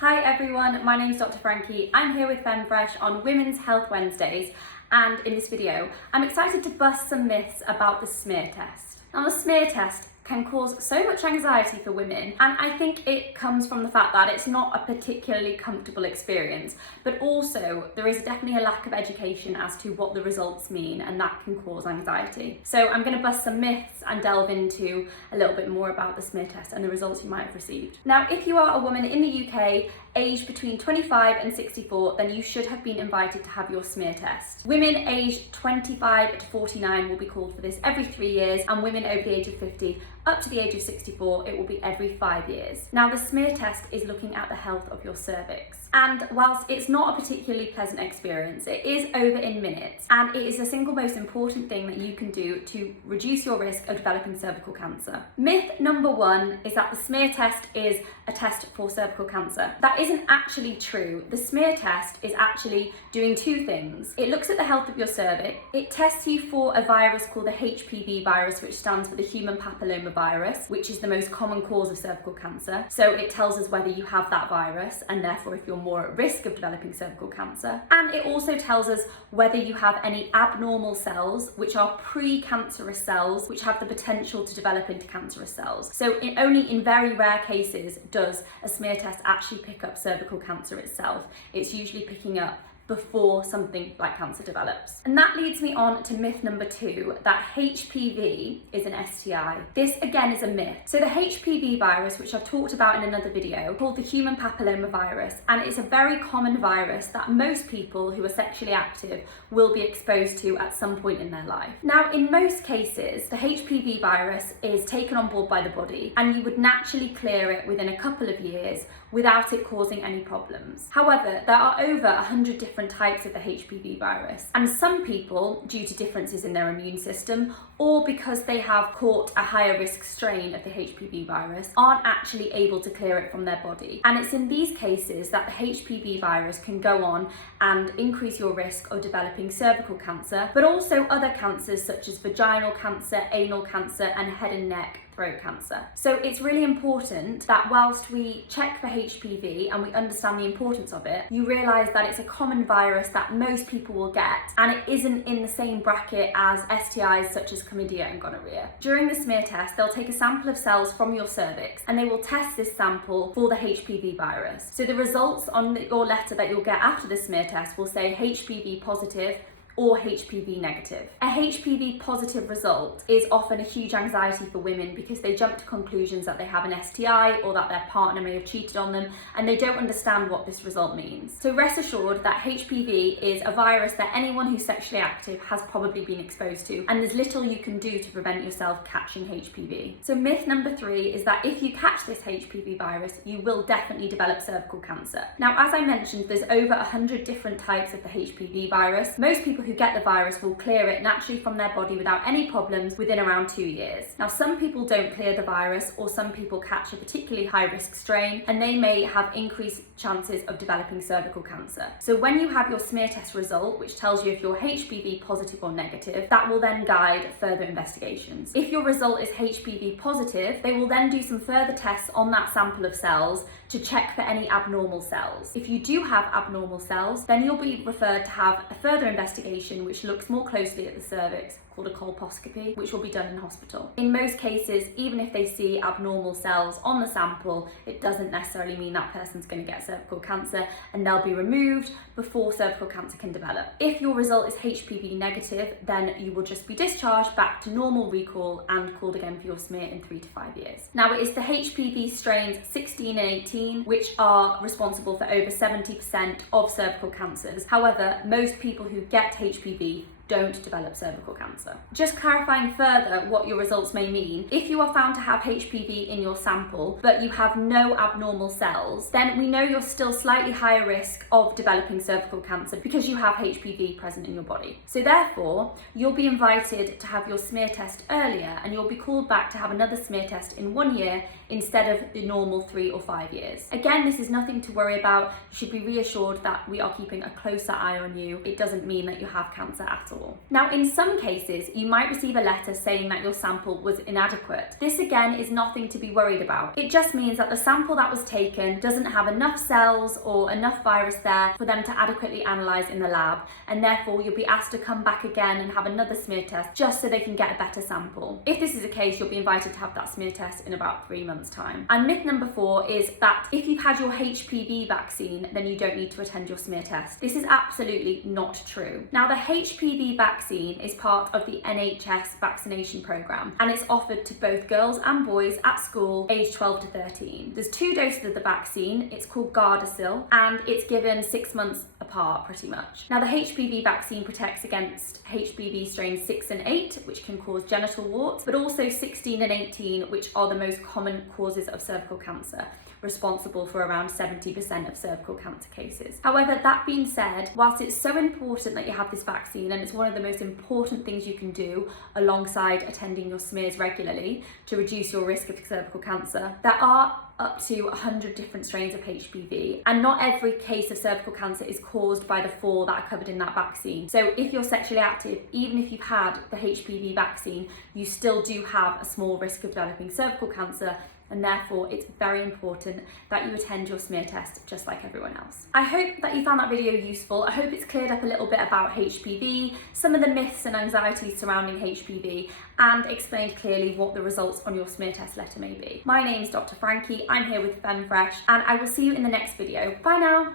Hi everyone, my name's Dr. Frankie. I'm here with FemFresh on Women's Health Wednesdays, and in this video, I'm excited to bust some myths about the smear test. Now, the smear test can cause so much anxiety for women, and I think it comes from the fact that it's not a particularly comfortable experience, but also there is definitely a lack of education as to what the results mean, and that can cause anxiety. So I'm going to bust some myths and delve into a little bit more about the smear test and the results you might have received. Now, if you are a woman in the UK aged between 25 and 64, then you should have been invited to have your smear test. Women aged 25 to 49 will be called for this every 3 years, and women over the age of 50 up to the age of 64, it will be every 5 years. Now, the smear test is looking at the health of your cervix. And whilst it's not a particularly pleasant experience, it is over in minutes, and it is the single most important thing that you can do to reduce your risk of developing cervical cancer. Myth number 1 is that the smear test is a test for cervical cancer. That isn't actually true. The smear test is actually doing 2 things. It looks at the health of your cervix. It tests you for a virus called the HPV virus, which stands for the human papilloma virus, which is the most common cause of cervical cancer. So it tells us whether you have that virus, and therefore if you're more at risk of developing cervical cancer. And it also tells us whether you have any abnormal cells, which are pre-cancerous cells, which have the potential to develop into cancerous cells. So only in very rare cases does a smear test actually pick up cervical cancer itself. It's usually picking up before something like cancer develops. And that leads me on to myth number 2, that HPV is an STI. This again is a myth. So the HPV virus, which I've talked about in another video, called the human papilloma virus, and it's a very common virus that most people who are sexually active will be exposed to at some point in their life. Now, in most cases, the HPV virus is taken on board by the body, and you would naturally clear it within a couple of years without it causing any problems. However, there are over 100 different types of the HPV virus, and some people, due to differences in their immune system or because they have caught a higher risk strain of the HPV virus, aren't actually able to clear it from their body. And it's in these cases that the HPV virus can go on and increase your risk of developing cervical cancer, but also other cancers such as vaginal cancer, anal cancer, and head and neck throat cancer. So it's really important that whilst we check for HPV and we understand the importance of it, you realise that it's a common virus that most people will get, and it isn't in the same bracket as STIs such as chlamydia and gonorrhea. During the smear test, they'll take a sample of cells from your cervix and they will test this sample for the HPV virus. So the results on your letter that you'll get after the smear test will say HPV positive or HPV negative. A HPV positive result is often a huge anxiety for women because they jump to conclusions that they have an STI or that their partner may have cheated on them, and they don't understand what this result means. So rest assured that HPV is a virus that anyone who's sexually active has probably been exposed to, and there's little you can do to prevent yourself catching HPV. So myth number 3 is that if you catch this HPV virus, you will definitely develop cervical cancer. Now, as I mentioned, there's over 100 different types of the HPV virus. Most people who get the virus will clear it naturally from their body without any problems within around 2 years. Now, some people don't clear the virus, or some people catch a particularly high risk strain, and they may have increased chances of developing cervical cancer. So when you have your smear test result, which tells you if you're HPV positive or negative, that will then guide further investigations. If your result is HPV positive, they will then do some further tests on that sample of cells to check for any abnormal cells. If you do have abnormal cells, then you'll be referred to have a further investigation which looks more closely at the cervix, called a colposcopy, which will be done in hospital. In most cases, even if they see abnormal cells on the sample, it doesn't necessarily mean that person's going to get cervical cancer, and they'll be removed before cervical cancer can develop. If your result is HPV negative, then you will just be discharged back to normal recall and called again for your smear in 3 to 5 years. Now, it is the HPV strains 16 and 18 which are responsible for over 70% of cervical cancers. However, most people who get HPV don't develop cervical cancer. Just clarifying further what your results may mean, if you are found to have HPV in your sample but you have no abnormal cells, then we know you're still slightly higher risk of developing cervical cancer because you have HPV present in your body. So therefore, you'll be invited to have your smear test earlier, and you'll be called back to have another smear test in 1 year instead of the normal 3 or 5 years. Again, this is nothing to worry about. You should be reassured that we are keeping a closer eye on you. It doesn't mean that you have cancer at all. all. Now, in some cases, you might receive a letter saying that your sample was inadequate. This again is nothing to be worried about. It just means that the sample that was taken doesn't have enough cells or enough virus there for them to adequately analyse in the lab, and therefore you'll be asked to come back again and have another smear test just so they can get a better sample. If this is the case, you'll be invited to have that smear test in about 3 months' time. And myth number 4 is that if you've had your HPV vaccine, then you don't need to attend your smear test. This is absolutely not true. Now, the HPV vaccine is part of the NHS vaccination programme, and it's offered to both girls and boys at school aged 12 to 13. There's 2 doses of the vaccine. It's called Gardasil, and it's given 6 months apart pretty much. Now, the HPV vaccine protects against HPV strains 6 and 8, which can cause genital warts, but also 16 and 18, which are the most common causes of cervical cancer, responsible for around 70% of cervical cancer cases. However, that being said, whilst it's so important that you have this vaccine, and it's one of the most important things you can do alongside attending your smears regularly to reduce your risk of cervical cancer, there are up to 100 different strains of HPV, and not every case of cervical cancer is caused by the 4 that are covered in that vaccine. So if you're sexually active, even if you've had the HPV vaccine, you still do have a small risk of developing cervical cancer, and therefore it's very important that you attend your smear test just like everyone else. I hope that you found that video useful. I hope it's cleared up a little bit about HPV, some of the myths and anxieties surrounding HPV, and explained clearly what the results on your smear test letter may be. My name's Dr. Frankie, I'm here with FemFresh, and I will see you in the next video. Bye now!